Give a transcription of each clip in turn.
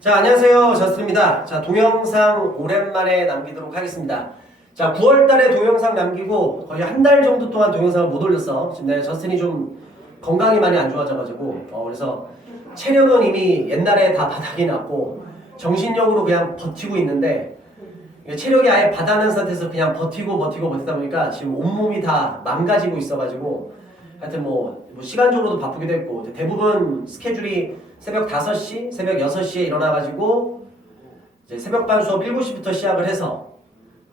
자, 안녕하세요. 저스트입니다. 자, 동영상 오랜만에 남기도록 하겠습니다. 자, 9월 달에 동영상 남기고 거의 한 달 정도 동안 동영상을 못 올렸어. 지금 내가 저스틴이 좀 건강이 많이 안 좋아져가지고 그래서 체력은 이미 옛날에 다 바닥이 났고 정신력으로 그냥 버티고 있는데 체력이 아예 바닥난 상태에서 그냥 버티다 보니까 지금 온몸이 다 망가지고 있어가지고 하여튼 뭐 시간적으로도 바쁘기도 했고 대부분 스케줄이 새벽 5시, 새벽 6시에 일어나가지고 이제 새벽반 수업 7시부터 시작을 해서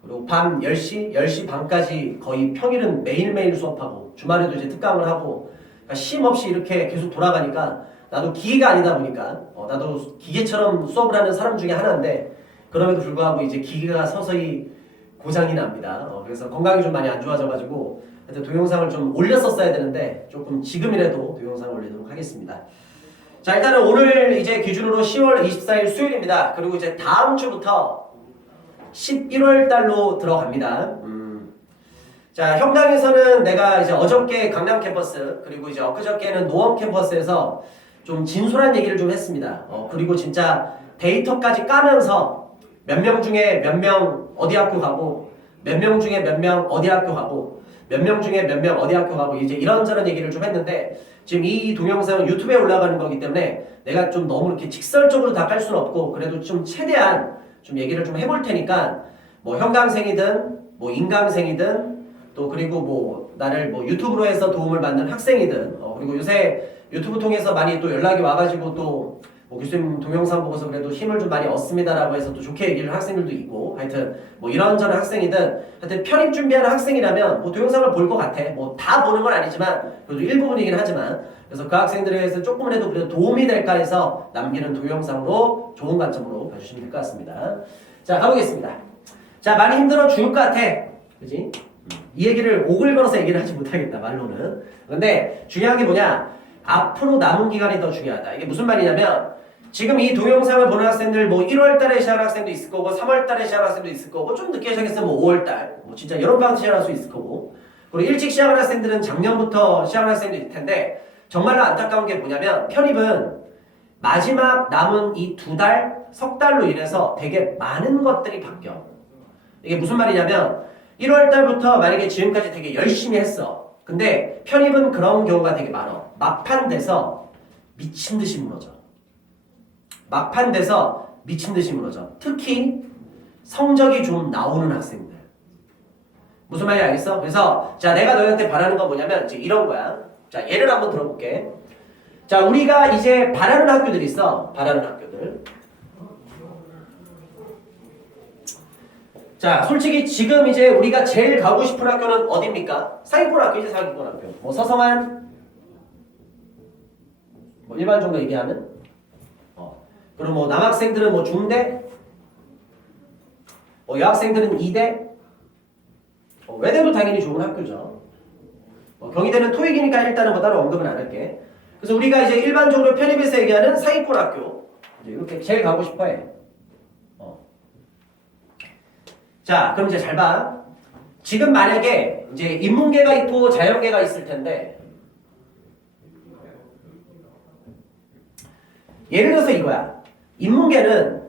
그리고 밤 10시, 10시 반까지 거의 평일은 매일매일 수업하고 주말에도 이제 특강을 하고 그러니까 쉼 없이 이렇게 계속 돌아가니까 나도 기계가 아니다 보니까 나도 기계처럼 수업을 하는 사람 중에 하나인데 그럼에도 불구하고 이제 기계가 서서히 고장이 납니다. 그래서 건강이 좀 많이 안 좋아져가지고 하여튼 동영상을 좀 올렸었어야 되는데 조금 지금이라도 동영상을 올리도록 하겠습니다. 자, 일단은 오늘 이제 기준으로 10월 24일 수요일입니다. 그리고 이제 다음 주부터 11월 달로 들어갑니다. 자, 형당에서는 내가 이제 어저께 강남 캠퍼스 그리고 이제 엊그저께는 노원 캠퍼스에서 좀 진솔한 얘기를 좀 했습니다. 그리고 진짜 데이터까지 까면서 몇 명 중에 몇 명 어디 학교 가고 몇 명 중에 몇 명 어디 학교 가고 몇 명 중에 몇 명 어디 학교 가고 이제 이런저런 얘기를 좀 했는데 지금 이 동영상은 유튜브에 올라가는 거기 때문에 내가 좀 너무 이렇게 직설적으로 다 깔 수는 없고 그래도 좀 최대한 좀 얘기를 좀 해볼 테니까 뭐 형강생이든 뭐 인강생이든 또 그리고 뭐 나를 뭐 유튜브로 해서 도움을 받는 학생이든 그리고 요새 유튜브 통해서 많이 또 연락이 와가지고 또 뭐 교수님 동영상 보고서 그래도 힘을 좀 많이 얻습니다라고 해서 또 좋게 얘기를 하는 학생들도 있고 하여튼 뭐 이런저런 학생이든 하여튼 편입 준비하는 학생이라면 뭐 동영상을 볼 것 같아. 뭐 다 보는 건 아니지만 그래도 일부분이긴 하지만 그래서 그 학생들에 대해서 조금이라도 그래도 도움이 될까 해서 남기는 동영상으로 좋은 관점으로 봐주시면 될 것 같습니다. 자, 가보겠습니다. 자, 많이 힘들어 죽을 것 같아. 그지? 이 얘기를 오글거려서 얘기를 하지 못하겠다 말로는. 근데 중요한 게 뭐냐? 앞으로 남은 기간이 더 중요하다. 이게 무슨 말이냐면 지금 이 동영상을 보는 학생들 뭐 1월 달에 시작하는 학생도 있을 거고 3월 달에 시작하는 학생도 있을 거고 좀 늦게 시작했으면 뭐 5월 달 뭐 진짜 여름방학 시작할 수 있을 거고 그리고 일찍 시작하는 학생들은 작년부터 시작하는 학생도 있을 텐데 정말로 안타까운 게 뭐냐면 편입은 마지막 남은 이 2달, 석 달로 인해서 되게 많은 것들이 바뀌어. 이게 무슨 말이냐면 1월 달부터 만약에 지금까지 되게 열심히 했어. 근데 편입은 그런 경우가 되게 많아. 막판 돼서 미친 듯이 무너져. 막판 돼서 미친 듯이 무너져. 특히 성적이 좀 나오는 학생들. 무슨 말인지 알겠어? 그래서 자, 내가 너희한테 바라는 건 뭐냐면 이제 이런 거야. 자, 예를 한번 들어볼게. 자, 우리가 이제 바라는 학교들이 있어. 바라는 학교들. 자, 솔직히 지금 이제 우리가 제일 가고 싶은 학교는 어딥니까? 상위권 학교이지, 상위권 학교. 뭐 서성한 뭐 일반적으로 얘기하는 그리고 뭐 남학생들은 뭐 중대 뭐 여학생들은 이대 외대도 당연히 좋은 학교죠. 경희대는 토익이니까 일단은 뭐 따로 언급은 안 할게. 그래서 우리가 이제 일반적으로 편입에서 얘기하는 상위권 학교 이렇게 제일 가고 싶어해. 자, 그럼 이제 잘 봐. 지금 만약에 이제 인문계가 있고 자연계가 있을 텐데 예를 들어서 이거야. 인문계는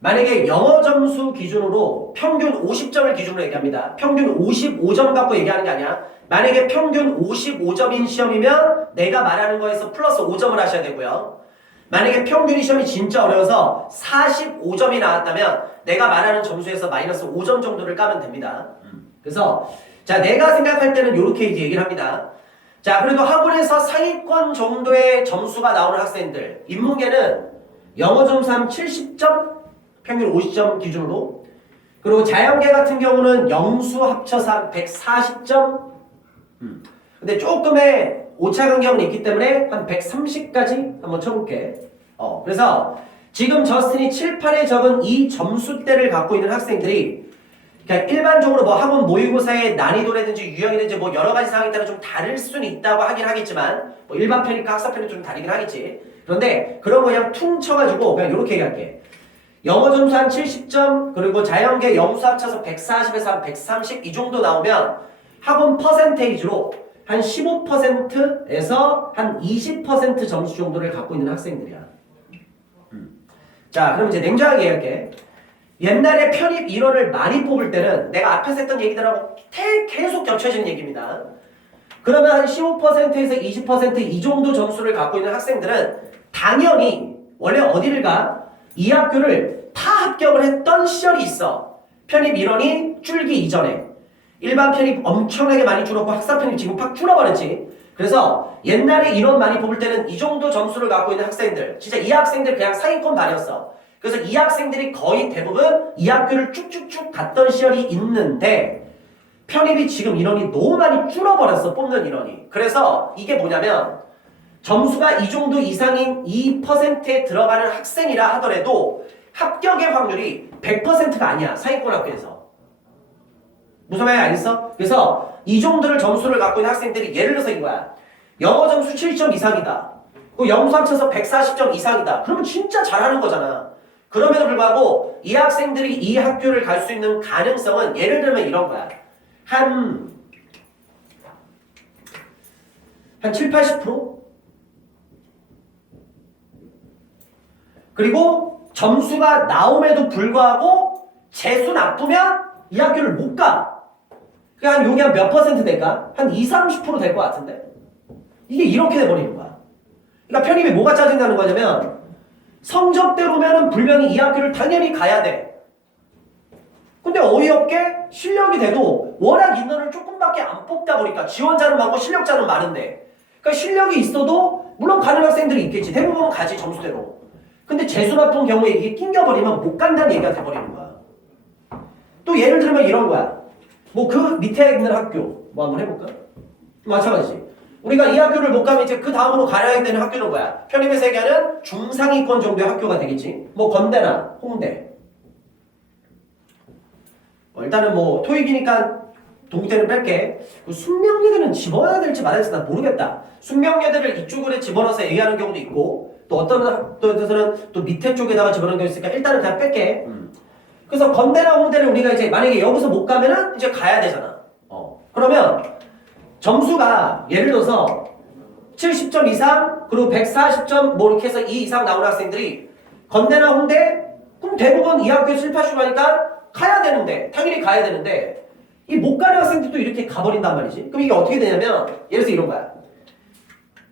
만약에 영어 점수 기준으로 평균 50점을 기준으로 얘기합니다. 평균 55점 갖고 얘기하는 게 아니야. 만약에 평균 55점인 시험이면 내가 말하는 거에서 플러스 5점을 하셔야 되고요. 만약에 평균 시험이 진짜 어려워서 45점이 나왔다면 내가 말하는 점수에서 마이너스 5점 정도를 까면 됩니다. 그래서 자, 내가 생각할 때는 이렇게 이제 얘기를 합니다. 자, 그래도 학원에서 상위권 정도의 점수가 나오는 학생들 인문계는 영어 점수 한 70점, 평균 50점 기준으로 그리고 자연계 같은 경우는 영수 합쳐서 한 140점 근데 조금의 오차 간격은 있기 때문에 한 130까지 한번 쳐볼게. 그래서 지금 저스틴이 7, 8에 적은 이 점수대를 갖고 있는 학생들이 그러니까 일반적으로 뭐 학원 모의고사의 난이도라든지 유형이든지 뭐 여러 가지 상황에 따라 좀 다를 수는 있다고 하긴 하겠지만 뭐 일반 편입과 학사 편입 좀 다르긴 하겠지. 그런데 그런 거 그냥 퉁 쳐가지고 그냥 이렇게 얘기할게. 영어 점수 한 70점 그리고 자연계 영수 합쳐서 140에서 한 130 이 정도 나오면 학원 퍼센테이지로 한 15%에서 한 20% 점수 정도를 갖고 있는 학생들이야. 자, 그럼 이제 냉정하게 얘기할게. 옛날에 편입 인원을 많이 뽑을 때는 내가 앞에서 했던 얘기들하고 계속 겹쳐지는 얘기입니다. 그러면 한 15%에서 20%이 정도 점수를 갖고 있는 학생들은 당연히 원래 어디를 가? 이 학교를 다 합격을 했던 시절이 있어. 편입 인원이 줄기 이전에. 일반 편입 엄청나게 많이 줄었고 학사 편입 지금 팍 줄어버렸지. 그래서 옛날에 인원 많이 뽑을 때는 이 정도 점수를 갖고 있는 학생들, 진짜 이 학생들 그냥 상위권 반이었어. 그래서 이 학생들이 거의 대부분 이 학교를 쭉쭉쭉 갔던 시절이 있는데 편입이 지금 인원이 너무 많이 줄어버렸어. 뽑는 인원이. 그래서 이게 뭐냐면 점수가 이 정도 이상인 2%에 들어가는 학생이라 하더라도 합격의 확률이 100%가 아니야. 상위권 학교에서. 무슨 말인지 알겠어? 그래서 이 정도를 점수를 갖고 있는 학생들이 예를 들어서 이거야. 영어 점수 7점 이상이다. 그 영수 합쳐서 140점 이상이다. 그러면 진짜 잘하는 거잖아. 그럼에도 불구하고 이 학생들이 이 학교를 갈 수 있는 가능성은 예를 들면 이런 거야. 한 7, 80%? 그리고 점수가 나옴에도 불구하고 재수 나쁘면 이 학교를 못 가. 그러니까 여기 한 몇 퍼센트 될까? 한 2, 30% 될 것 같은데? 이게 이렇게 돼버리는 거야. 그러니까 편입이 뭐가 짜증나는 거냐면 성적대로면은 분명히 이 학교를 당연히 가야 돼. 근데 어이없게 실력이 돼도 워낙 인원을 조금밖에 안 뽑다 보니까 지원자는 많고 실력자는 많은데 그러니까 실력이 있어도 물론 가는 학생들이 있겠지. 대부분은 가지 점수대로. 근데 재수 나쁜 경우에 이게 낑겨버리면 못 간다는 얘기가 돼버리는 거야. 또 예를 들면 이런 거야. 뭐 그 밑에 있는 학교 뭐 한번 해볼까? 마찬가지지. 우리가 이 학교를 못 가면 이제 그 다음으로 가야 되는 학교는 뭐야? 편입에서 얘기하는 중상위권 정도의 학교가 되겠지. 뭐 건대나 홍대. 일단은 뭐 토익이니까 동국대는 뺄게. 그 숙명여대는 집어넣어야 될지 말아야 될지 난 모르겠다. 숙명여대를 이쪽으로 집어넣어서 얘기하는 경우도 있고 또 어떤 학교에서는 또 밑에 쪽에다가 집어넣는 경우도 있으니까 일단은 그냥 뺄게. 그래서 건대나 홍대를 우리가 이제 만약에 여기서 못 가면은 이제 가야 되잖아. 그러면 점수가 예를 들어서 70점 이상 그리고 140점 뭐 이렇게 해서 이 이상 나오는 학생들이 건대나 홍대 그럼 대부분 이 학교에 7, 80 하니까 가야 되는데 당연히 가야 되는데 이 못 가는 학생들도 이렇게 가버린단 말이지. 그럼 이게 어떻게 되냐면 예를 들어서 이런 거야.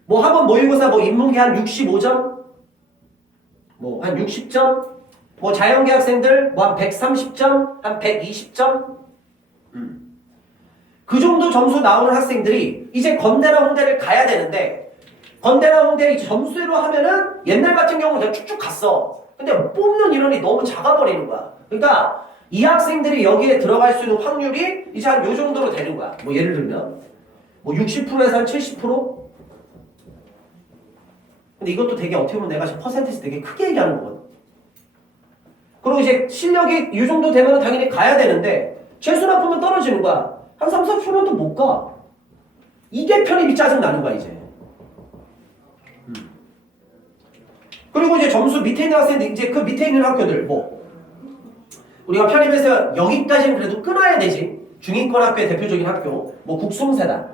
뭐 학원 모의고사 뭐 인문계 한 65점 뭐 한 60점 뭐 자연계 학생들 뭐 한 130점 한 120점 그 정도 점수 나오는 학생들이 이제 건대나 홍대를 가야 되는데 건대나 홍대 점수로 하면은 옛날 같은 경우는 그냥 쭉쭉 갔어. 근데 뽑는 인원이 너무 작아버리는 거야. 그러니까 이 학생들이 여기에 들어갈 수 있는 확률이 이제 한 요 정도로 되는 거야. 뭐 예를 들면 뭐 60%에서 한 70%? 근데 이것도 되게 어떻게 보면 내가 지금 퍼센테이지 되게 크게 얘기하는 거거든. 그리고 이제 실력이 이 정도 되면 당연히 가야 되는데 재수 나쁘면 떨어지는 거야. 한 3, 40%는 또 못 가. 이게 편입이 짜증나는 거야 이제. 그리고 이제 점수 밑에 있는 학생들 이제 그 밑에 있는 학교들 뭐 우리가 편입에서 여기까지는 그래도 끊어야 되지. 중위권 학교의 대표적인 학교 뭐 국송세다.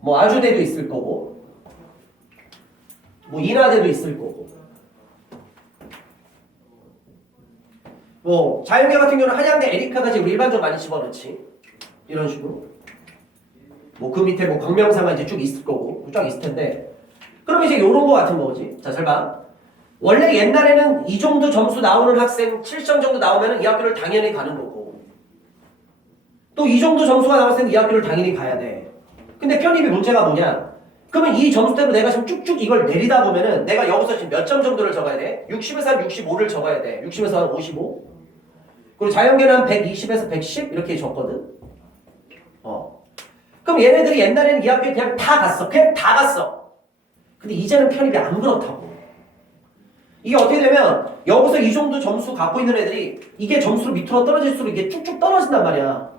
뭐 아주대도 있을 거고 뭐 인하대도 있을 거고 뭐 자연계 같은 경우는 한양대 에리카까지 우리 일반적으로 많이 집어넣지. 이런 식으로 뭐 그 밑에 뭐 광명사가 이제 쭉 있을 거고 쫙 있을 텐데 그러면 이제 요런 거 같은 거지. 자, 잘 봐. 원래 옛날에는 이 정도 점수 나오는 학생 7점 정도 나오면은 이 학교를 당연히 가는 거고 또 이 정도 점수가 나왔을 때는 이 학교를 당연히 가야 돼. 근데 편입의 문제가 뭐냐? 그러면 이 점수대로 내가 지금 쭉쭉 이걸 내리다 보면은 내가 여기서 지금 몇 점 정도를 적어야 돼? 60에서 한 65를 적어야 돼. 60에서 한 55. 그리고 자연계는 한 120에서 110 이렇게 적거든. 그럼 얘네들이 옛날에는 이 학교에 그냥 다 갔어. 그냥 다 갔어. 근데 이제는 편입이 안 그렇다고. 이게 어떻게 되면 여기서 이 정도 점수 갖고 있는 애들이 이게 점수로 밑으로 떨어질수록 이게 쭉쭉 떨어진단 말이야.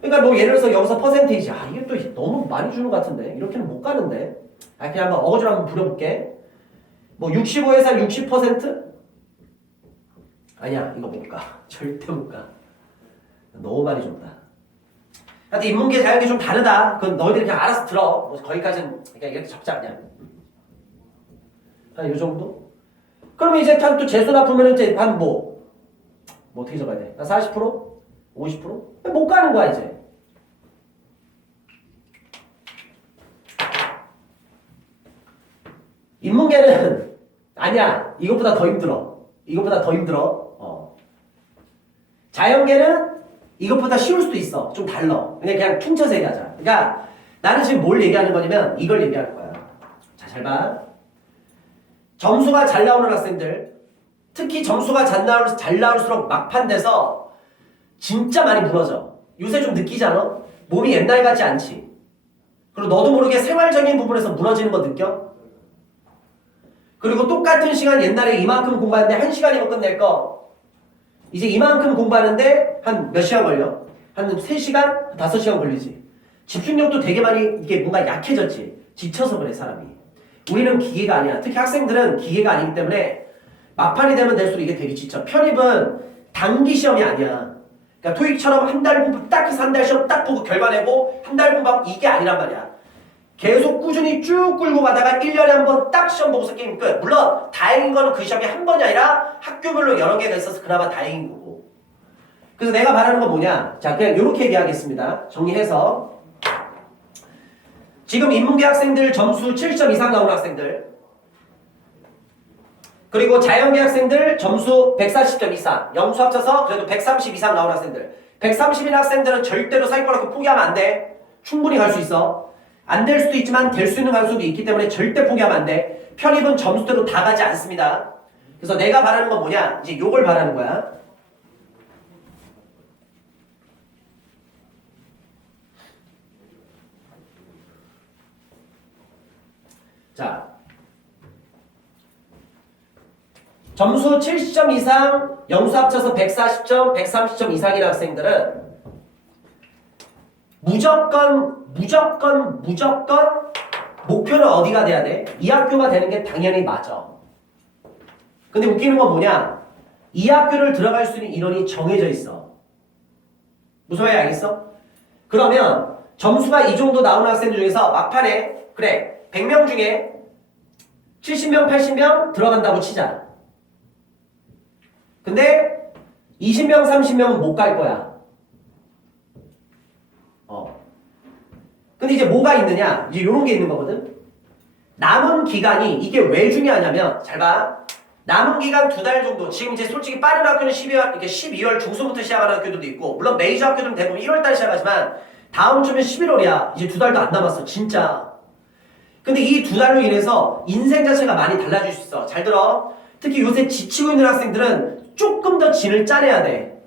그러니까 뭐 예를 들어서 여기서 퍼센테이지 이게 또 너무 많이 주는 것 같은데 이렇게는 못 가는데 그냥 한번 어거지로 한번 부려볼게. 뭐 65에서 한 60%? 아니야 이거 못 가. 절대 못 가. 너무 많이 줬다. 하여튼 인문계 자연계 좀 다르다. 그건 너희들이 그냥 알아서 들어. 뭐 거기까지는 그냥 이렇게 적자 그냥. 한 이 정도? 그러면 이제 또 재수나 풀면 이제 한 뭐 어떻게 적어야 돼? 한 40%? 50%? 못 가는 거야 이제. 인문계는 아니야. 이것보다 더 힘들어. 이것보다 더 힘들어. 자연계는 이것보다 쉬울 수도 있어. 좀 달라. 그냥 퉁쳐서 얘기하자. 그러니까 나는 지금 뭘 얘기하는 거냐면 이걸 얘기하는 거야. 자, 잘 봐. 점수가 잘 나오는 학생들, 특히 점수가 잘 나올수록 막판 돼서 진짜 많이 무너져. 요새 좀 느끼지 않아? 몸이 옛날 같지 않지? 그리고 너도 모르게 생활적인 부분에서 무너지는 거 느껴? 그리고 똑같은 시간 옛날에 이만큼 공부하는데 1시간이면 끝낼 거 이제 이만큼 공부하는데 한 몇 시간 걸려? 한 3시간? 5시간 걸리지. 집중력도 되게 많이 이게 뭔가 약해졌지. 지쳐서 그래 사람이. 우리는 기계가 아니야. 특히 학생들은 기계가 아니기 때문에 막판이 되면 될수록 이게 되게 지쳐. 편입은 단기 시험이 아니야. 그러니까 토익처럼 한 달 공부 딱 해서 한 달 시험 딱 보고 결과 내고 한 달 공부하고 이게 아니란 말이야. 계속 꾸준히 쭉 끌고 가다가 1년에 한 번 딱 시험 보고서 게임 끝. 물론 다행인 거는 그 시험이 한 번이 아니라 학교별로 여러 개가 있어서 그나마 다행인 거고. 그래서 내가 말하는 건 뭐냐. 자, 그냥 이렇게 얘기하겠습니다. 정리해서. 지금 인문계 학생들 점수 7점 이상 나오는 학생들, 그리고 자연계 학생들 점수 140점 이상, 영수 합쳐서 그래도 130 이상 나오는 학생들. 130인 학생들은 절대로 사이코학교 포기하면 안 돼. 충분히 갈 수 있어. 안 될 수도 있지만 될 수 있는 가능성도 있기 때문에 절대 포기하면 안 돼. 편입은 점수대로 다 가지 않습니다. 그래서 내가 바라는 건 뭐냐? 이제 요걸 바라는 거야. 자, 점수 70점 이상, 영수 합쳐서 140점, 130점 이상인 학생들은 무조건 목표는 어디가 돼야 돼? 이 학교가 되는 게 당연히 맞아. 근데 웃기는 건 뭐냐? 이 학교를 들어갈 수 있는 인원이 정해져 있어. 무슨 말인지 알겠어? 그러면 점수가 이 정도 나오는 학생들 중에서 막판에 그래 100명 중에 70명, 80명 들어간다고 치자. 근데 20명, 30명은 못 갈 거야. 근데 이제 뭐가 있느냐? 이제 요런 게 있는 거거든? 남은 기간이 이게 왜 중요하냐면 잘 봐. 남은 기간 2달 정도. 지금 이제 솔직히 빠른 학교는 12월 중순부터 시작하는 학교들도 있고 물론 메이저 학교들은 대부분 1월달에 시작하지만 다음 주면 11월이야. 이제 2달도 안 남았어. 진짜. 근데 이 2달로 인해서 인생 자체가 많이 달라질 수 있어. 잘 들어. 특히 요새 지치고 있는 학생들은 조금 더 진을 짜내야 돼.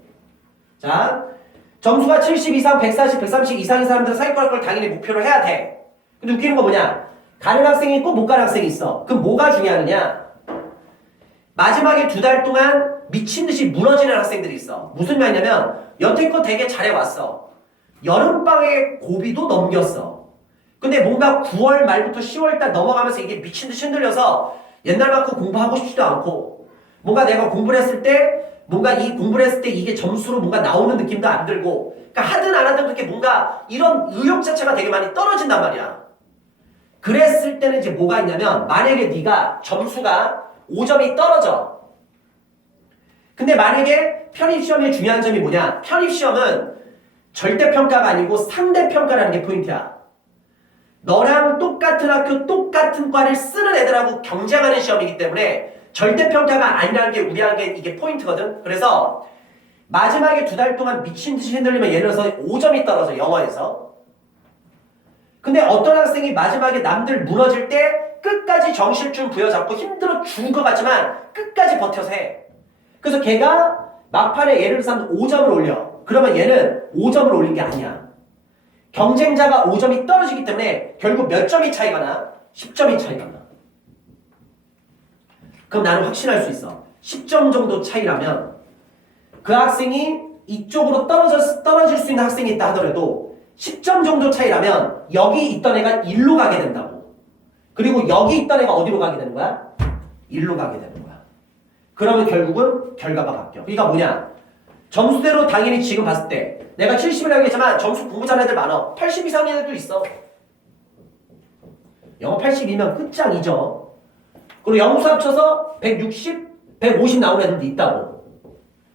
자, 점수가 70 이상, 140, 130 이상인 사람들은 사이코학과를 당연히 목표로 해야 돼. 근데 웃기는 거 뭐냐? 가는 학생이 있고 못 가는 학생이 있어. 그럼 뭐가 중요하느냐? 마지막에 2달 동안 미친듯이 무너지는 학생들이 있어. 무슨 말이냐면 여태껏 되게 잘해왔어. 여름방의 고비도 넘겼어. 근데 뭔가 9월 말부터 10월달 넘어가면서 이게 미친듯이 흔들려서 옛날만큼 공부하고 싶지도 않고 뭔가 내가 공부를 했을 때 뭔가 이 공부를 했을 때 이게 점수로 뭔가 나오는 느낌도 안 들고 그러니까 하든 안 하든 그렇게 뭔가 이런 의욕 자체가 되게 많이 떨어진단 말이야. 그랬을 때는 이제 뭐가 있냐면 만약에 네가 점수가 5점이 떨어져. 근데 만약에 편입시험의 중요한 점이 뭐냐? 편입시험은 절대평가가 아니고 상대평가라는 게 포인트야. 너랑 똑같은 학교 똑같은 과를 쓰는 애들하고 경쟁하는 시험이기 때문에 절대평가가 아니라는 게 우리에게 이게 포인트거든. 그래서 마지막에 2달 동안 미친듯이 흔들리면 예를 들어서 5점이 떨어져 영어에서. 근데 어떤 학생이 마지막에 남들 무너질 때 끝까지 정신줄 부여잡고 힘들어 죽을 것 같지만 끝까지 버텨서 해. 그래서 걔가 막판에 예를 들어서 한 5점을 올려. 그러면 얘는 5점을 올린 게 아니야. 경쟁자가 5점이 떨어지기 때문에 결국 몇 점이 차이가 나? 10점이 차이가 나. 그럼 나는 확신할 수 있어. 10점 정도 차이라면 그 학생이 이쪽으로 떨어질 수 있는 학생이 있다 하더라도 10점 정도 차이라면 여기 있던 애가 1로 가게 된다고. 그리고 여기 있던 애가 어디로 가게 되는 거야? 1로 가게 되는 거야. 그러면 결국은 결과가 바뀌어. 그러니까 뭐냐? 점수대로 당연히 지금 봤을 때 내가 70이라고 했지만 점수 공부 잘하는 애들 많아. 80 이상의 애들도 있어. 영어 82면 끝장이죠. 그리고 영수 합쳐서 160, 150 나오는 애들도 있다고.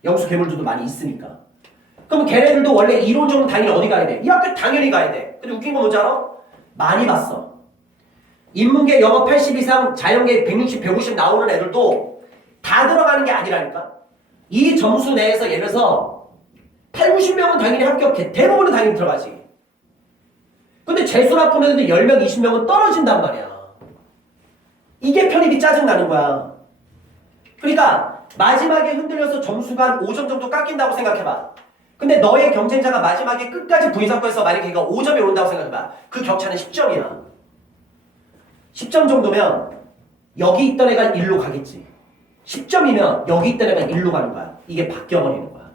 영수 괴물들도 많이 있으니까. 그럼 걔네들도 원래 이론적으로 당연히 어디 가야 돼? 이 학교 당연히 가야 돼. 근데 웃긴 거 뭔지 알아? 많이 봤어. 인문계 영어 80 이상, 자연계 160, 150 나오는 애들도 다 들어가는 게 아니라니까. 이 점수 내에서 예를 들어서 8, 90명은 당연히 합격해. 대부분은 당연히 들어가지. 근데 재수 나쁜 애들 10명, 20명은 떨어진단 말이야. 이게 편입이 짜증나는 거야. 그러니까 마지막에 흔들려서 점수가 한 5점 정도 깎인다고 생각해봐. 근데 너의 경쟁자가 마지막에 끝까지 V사건에서 만약에 걔가 5점이 오른다고 생각해봐. 그 격차는 10점이야. 10점 정도면 여기 있던 애가 1로 가겠지. 10점이면 여기 있던 애가 1로 가는 거야. 이게 바뀌어버리는 거야.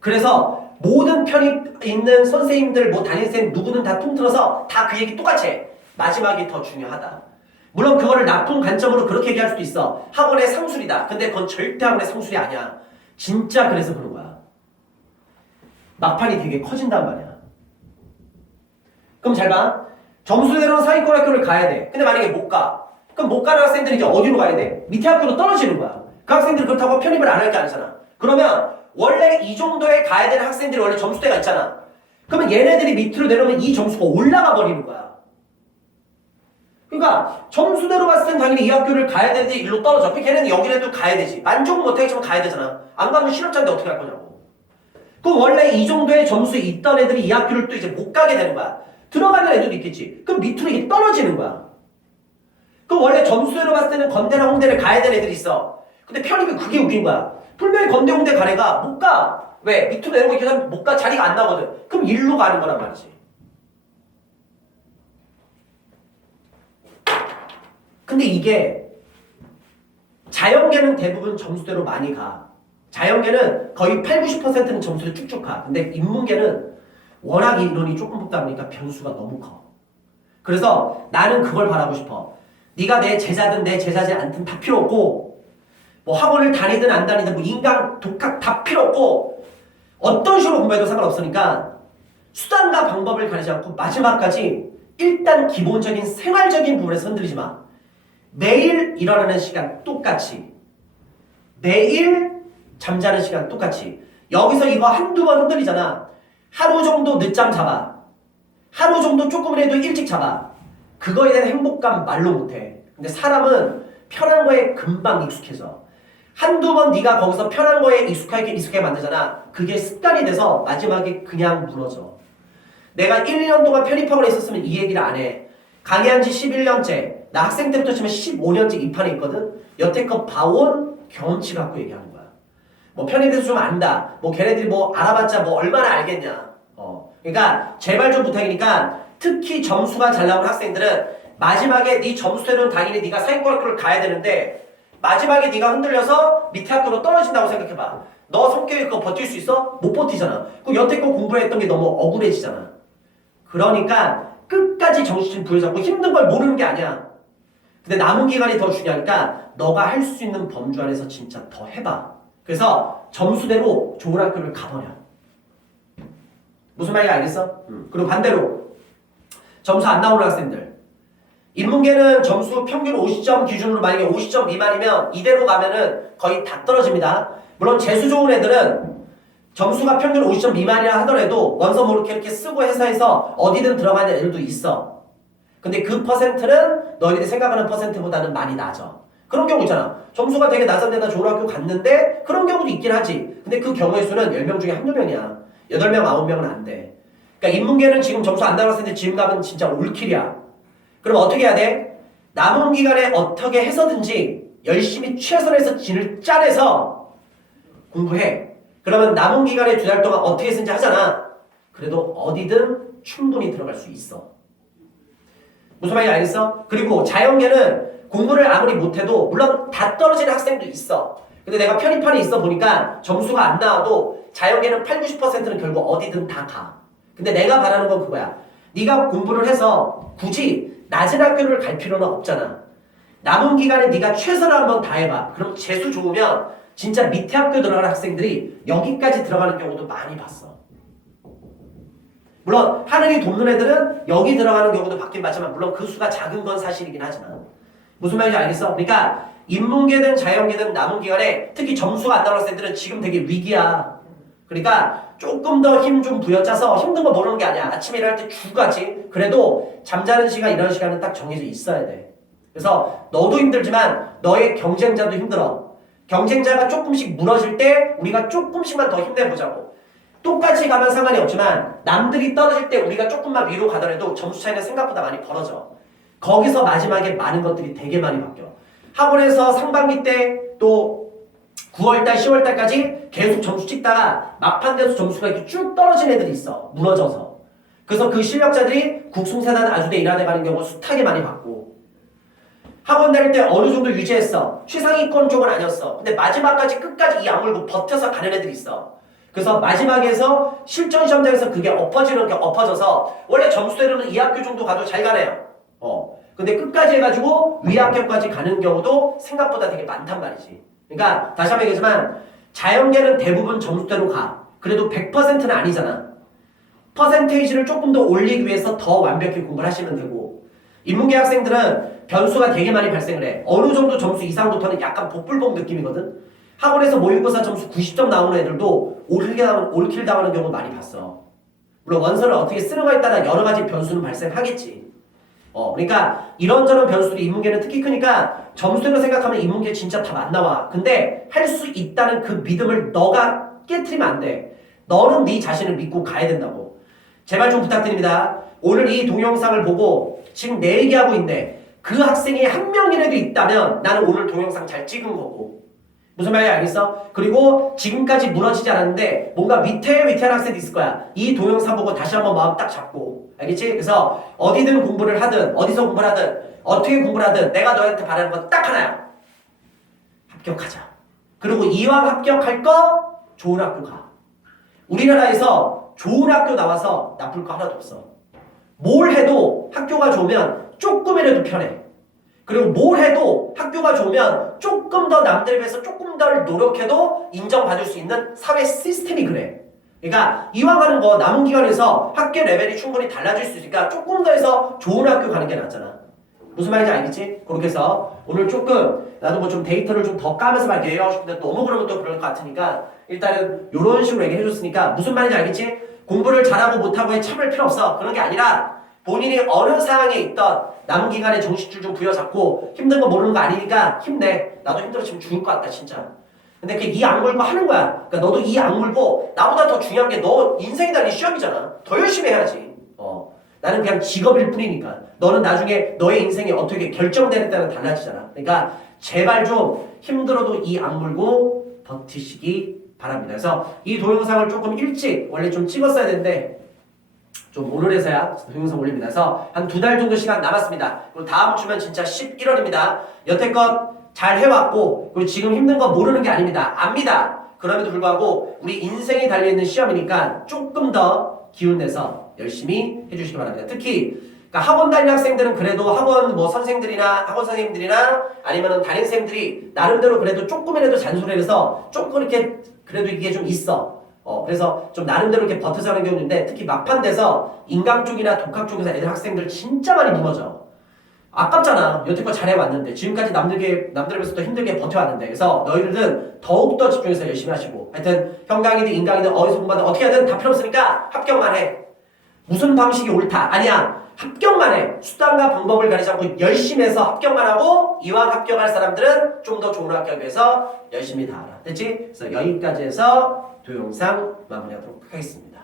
그래서 모든 편입 있는 선생님들, 뭐 담임선생님 누구는 다 통틀어서 다 그 얘기 똑같이 해. 마지막이 더 중요하다. 물론 그거를 나쁜 관점으로 그렇게 얘기할 수도 있어. 학원의 상술이다. 근데 그건 절대 학원의 상술이 아니야. 진짜 그래서 그런 거야. 막판이 되게 커진단 말이야. 그럼 잘 봐. 점수대로는 상위권 학교를 가야 돼. 근데 만약에 못 가. 그럼 못 가는 학생들이 이제 어디로 가야 돼? 밑에 학교로 떨어지는 거야. 그 학생들이 그렇다고 편입을 안 할 게 아니잖아. 그러면 원래 이 정도에 가야 되는 학생들이 원래 점수대가 있잖아. 그러면 얘네들이 밑으로 내려오면 이 점수가 올라가 버리는 거야. 그러니까 점수대로 봤을 땐 당연히 이 학교를 가야 되는데 일로 떨어져. 그러니까 걔네는 여기라도 가야 되지. 만족은 못하겠지만 가야 되잖아. 안 가면 실업자인데 어떻게 할 거냐고. 그럼 원래 이 정도의 점수에 있던 애들이 이 학교를 또 이제 못 가게 되는 거야. 들어가는 애들도 있겠지. 그럼 밑으로 이게 떨어지는 거야. 그럼 원래 점수대로 봤을 때는 건대나 홍대를 가야 되는 애들이 있어. 근데 편입이 그게 웃긴 거야. 분명히 건대 홍대 간 애가 못 가. 왜? 밑으로 내려오고 이렇게 하면 못 가. 자리가 안 나거든. 그럼 일로 가는 거란 말이지. 근데 이게 자연계는 대부분 점수대로 많이 가. 자연계는 거의 8, 90%는 점수를 쭉쭉 가. 근데 인문계는 워낙 이론이 조금 붙다 보니까 변수가 너무 커. 그래서 나는 그걸 바라고 싶어. 네가 내 제자든 내 제자지 않든 다 필요 없고 뭐 학원을 다니든 안 다니든 뭐 인강, 독학 다 필요 없고 어떤 식으로 공부해도 상관없으니까 수단과 방법을 가리지 않고 마지막까지 일단 기본적인 생활적인 부분에서 흔들리지 마. 매일 일어나는 시간 똑같이, 매일 잠자는 시간 똑같이. 여기서 이거 한두 번 흔들리잖아. 하루 정도 늦잠 잡아. 하루 정도 조금이라도 일찍 잡아. 그거에 대한 행복감 말로 못해. 근데 사람은 편한 거에 금방 익숙해져. 한두 번 네가 거기서 편한 거에 익숙하게 만들잖아. 그게 습관이 돼서 마지막에 그냥 무너져. 내가 1, 2년 동안 편입학원에 있었으면 이 얘기를 안 해. 강의한 지 11년째. 나 학생 때부터 치면 15년째 이 판에 있거든. 여태껏 봐온 경험치 갖고 얘기하는 거야. 뭐 편입에서 좀 안다. 뭐 걔네들이 뭐 알아봤자 뭐 얼마나 알겠냐. 그러니까 제발 좀 부탁이니까 특히 점수가 잘 나오는 학생들은 마지막에 네 점수대로는 당연히 네가 상위권 학교를 가야 되는데 마지막에 네가 흔들려서 밑에 학교로 떨어진다고 생각해봐. 너 성격이 그거 버틸 수 있어? 못 버티잖아. 그럼 여태껏 공부를 했던 게 너무 억울해지잖아. 그러니까 끝까지 정신 부여잡고 힘든 걸 모르는 게 아니야. 근데 남은 기간이 더 중요하니까 너가 할 수 있는 범주 안에서 진짜 더 해봐. 그래서 점수대로 좋은 학교를 가버려. 무슨 말인지 알겠어? 그리고 반대로 점수 안 나오는 학생들. 인문계는 점수 평균 50점 기준으로 만약에 50점 미만이면 이대로 가면은 거의 다 떨어집니다. 물론 재수 좋은 애들은 점수가 평균 50점 미만이라 하더라도 원서 뭐 이렇게 쓰고 해서 어디든 들어가는 애들도 있어. 근데 그 퍼센트는 너희들이 생각하는 퍼센트보다는 많이 낮아. 그런 경우 있잖아. 점수가 되게 낮은 데다 좋은 학교 갔는데 그런 경우도 있긴 하지. 근데 그 경우의 수는 10명 중에 한두 명이야. 8명, 9명은 안 돼. 그러니까 인문계는 지금 점수 안 나왔을 때 지금 가면 진짜 올킬이야. 그럼 어떻게 해야 돼? 남은 기간에 어떻게 해서든지 열심히 최선에서 진을 짜내서 공부해. 그러면 남은 기간에 2달 동안 어떻게 했는지 하잖아. 그래도 어디든 충분히 들어갈 수 있어. 무슨 말인지 알겠어? 그리고 자연계는 공부를 아무리 못해도 물론 다 떨어지는 학생도 있어. 근데 내가 편입판에 있어 보니까 점수가 안 나와도 자연계는 8, 90%는 결국 어디든 다 가. 근데 내가 바라는 건 그거야. 네가 공부를 해서 굳이 낮은 학교를 갈 필요는 없잖아. 남은 기간에 네가 최선을 한번 다해봐. 그럼 재수 좋으면 진짜 밑에 학교 들어가는 학생들이 여기까지 들어가는 경우도 많이 봤어. 물론 하늘이 돕는 애들은 여기 들어가는 경우도 받긴 받지만 물론 그 수가 작은 건 사실이긴 하지만 무슨 말인지 알겠어? 그러니까 인문계든 자연계든 남은 기간에 특히 점수가 안 나왔을 때들은 지금 되게 위기야. 그러니까 조금 더 힘 좀 부여짜서 힘든 거 모르는 게 아니야. 아침에 일어날 때 죽같이 그래도 잠자는 시간 이런 시간은 딱 정해져 있어야 돼. 그래서 너도 힘들지만 너의 경쟁자도 힘들어. 경쟁자가 조금씩 무너질 때 우리가 조금씩만 더 힘내보자고. 똑같이 가면 상관이 없지만 남들이 떨어질 때 우리가 조금만 위로 가더라도 점수 차이는 생각보다 많이 벌어져. 거기서 마지막에 많은 것들이 되게 많이 바뀌어. 학원에서 상반기 때 또 9월달, 10월달까지 계속 점수 찍다가 막판 돼서 점수가 이렇게 쭉 떨어진 애들이 있어. 무너져서. 그래서 그 실력자들이 국승세단 아주대 인하대 가는 경우 숱하게 많이 봤고 학원 다닐 때 어느 정도 유지했어. 최상위권 쪽은 아니었어. 근데 마지막까지 끝까지 이 악물고 버텨서 가는 애들이 있어. 그래서 마지막에서 실전 시험장에서 그게 엎어지는 게 엎어져서 원래 점수대로는 2학교 정도 가도 잘 가네요. 근데 끝까지 해가지고 위학교까지 가는 경우도 생각보다 되게 많단 말이지. 그러니까 다시 한번 얘기하지만 자연계는 대부분 점수대로 가. 그래도 100%는 아니잖아. 퍼센테이지를 조금 더 올리기 위해서 더 완벽히 공부를 하시면 되고 인문계 학생들은 변수가 되게 많이 발생을 해. 어느 정도 점수 이상부터는 약간 복불복 느낌이거든. 학원에서 모의고사 점수 90점 나오는 애들도 올킬 당하는 경우 많이 봤어. 물론 원서를 어떻게 쓰는가에 따라 여러 가지 변수는 발생하겠지. 그러니까 이런저런 변수들이 인문계는 특히 크니까 점수대로 생각하면 인문계 진짜 답 안 나와. 근데 할 수 있다는 그 믿음을 너가 깨트리면 안 돼. 너는 네 자신을 믿고 가야 된다고. 제발 좀 부탁드립니다. 오늘 이 동영상을 보고 지금 내 얘기하고 있는데 그 학생이 한 명이라도 있다면 나는 오늘 동영상 잘 찍은 거고. 무슨 말인지 알겠어? 그리고 지금까지 무너지지 않았는데 뭔가 위태위태한 학생도 있을 거야. 이 동영상 보고 다시 한번 마음 딱 잡고. 알겠지? 그래서 어디든 공부를 하든 어디서 공부를 하든 어떻게 공부를 하든 내가 너한테 바라는 건 딱 하나야. 합격하자. 그리고 이왕 합격할 거 좋은 학교 가. 우리나라에서 좋은 학교 나와서 나쁠 거 하나도 없어. 뭘 해도 학교가 좋으면 조금이라도 편해. 그리고 뭘 해도 학교가 좋으면 조금 더 남들에 비해서 조금 더 노력해도 인정받을 수 있는 사회 시스템이 그래. 그러니까 이왕 하는 거 남은 기간에서 학교 레벨이 충분히 달라질 수 있으니까 조금 더 해서 좋은 학교 가는 게 낫잖아. 무슨 말인지 알겠지? 그렇게 해서 오늘 조금 나도 뭐 좀 데이터를 좀 더 까면서 막 얘기하고 싶은데 너무 그러면 또 그럴 것 같으니까 일단은 이런 식으로 얘기해줬으니까 무슨 말인지 알겠지? 공부를 잘하고 못하고에 참을 필요 없어. 그런 게 아니라 본인이 어느 상황에 있던 남은 기간에 정신줄 좀 부여잡고 힘든 거 모르는 거 아니니까 힘내. 나도 힘들어 지금 죽을 것 같다 진짜. 근데 그 이 악물고 하는 거야. 그러니까 너도 이 악물고 나보다 더 중요한 게 너 인생이 달린 시험이잖아. 더 열심히 해야지. 나는 그냥 직업일 뿐이니까. 너는 나중에 너의 인생이 어떻게 결정되는 때는 달라지잖아. 그러니까 제발 좀 힘들어도 이 악물고 버티시기 바랍니다. 그래서 이 동영상을 조금 일찍 원래 좀 찍었어야 되는데 좀 오늘에서야 동영상 올립니다. 그래서 한 2달 정도 시간 남았습니다. 그리고 다음 주면 진짜 11월입니다. 여태껏 잘 해왔고 그리고 지금 힘든 거 모르는 게 아닙니다. 압니다. 그럼에도 불구하고 우리 인생이 달려있는 시험이니까 조금 더 기운내서 열심히 해주시기 바랍니다. 특히 그러니까 학원 다니는 학생들은 그래도 학원 뭐 선생들이나 학원 선생님들이나 아니면은 담임쌤들이 나름대로 그래도 조금이라도 잔소리를 해서 조금 이렇게 그래도 이게 좀 있어. 그래서 좀 나름대로 이렇게 버텨서 하는 경우도 있는데 특히 막판 돼서 인강 쪽이나 독학 쪽에서 애들 학생들 진짜 많이 무너져. 아깝잖아. 여태껏 잘해왔는데 지금까지 남들에 비해서 더 힘들게 버텨왔는데 그래서 너희들은 더욱더 집중해서 열심히 하시고 하여튼 형강이든 인강이든 어디서 공부하든 어떻게 하든 다 필요 없으니까 합격만 해. 무슨 방식이 옳다? 아니야. 합격만 해. 수단과 방법을 가리지 않고 열심히 해서 합격만 하고 이왕 합격할 사람들은 좀 더 좋은 학교에 비해서 열심히 다 알아. 됐지? 그래서 여기까지 해서 동영상 마무리하도록 하겠습니다.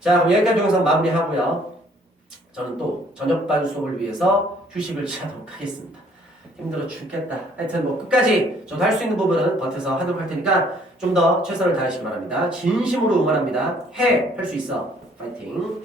자, 그럼 여기까지 동영상 마무리하고요. 저는 또 저녁반 수업을 위해서 휴식을 취하도록 하겠습니다. 힘들어 죽겠다. 하여튼 뭐 끝까지 저도 할 수 있는 부분은 버텨서 하도록 할 테니까 좀 더 최선을 다하시기 바랍니다. 진심으로 응원합니다. 할 수 있어. 파이팅.